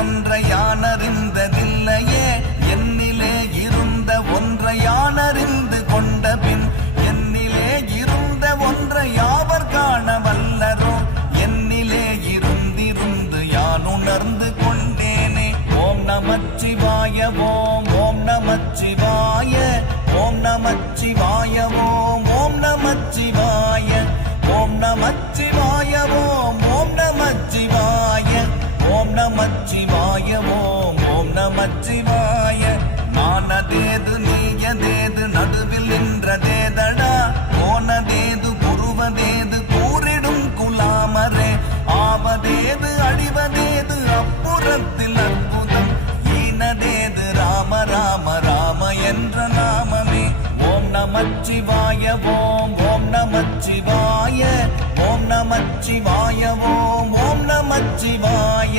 ஒன்றை யானறிந்ததில்லையே என்னிலே இருந்த ஒன்றை யானறிந்து கொண்ட பின் என்னிலே இருந்த ஒன்றை யாவர் காண வல்லரோ என்னிலே இருந்திருந்து யான் உணர்ந்து கொண்டேனே. ஓம் நமச்சிவாய ஓம் ஓம் நமச்சிவாய ஓம் நமச்சிவாய ஓம் ஓம் நமச்சிவாய ஓம் நமச்சிவாய ஓம் ஓம் நமச்சிவாய ஓம் நமச்சிவாய ஓம் ஓம் நமச்சிவாய. நானதேது நீயதேது நடுவில் நின்றதேதடா போனதேது புருவதேது கூறிடும் குலாமரே ஆவதேது அழிவதேது அப்புறத்தில் அற்புதம் ஈனதேது ராம ராம ராம என்ற நாமமே. ஓம் நமச்சிவாய ஓம் ஓம் நமச்சிவாய ஓம் நமச்சிவாய ஓம் ஓம் நமச்சிவாய.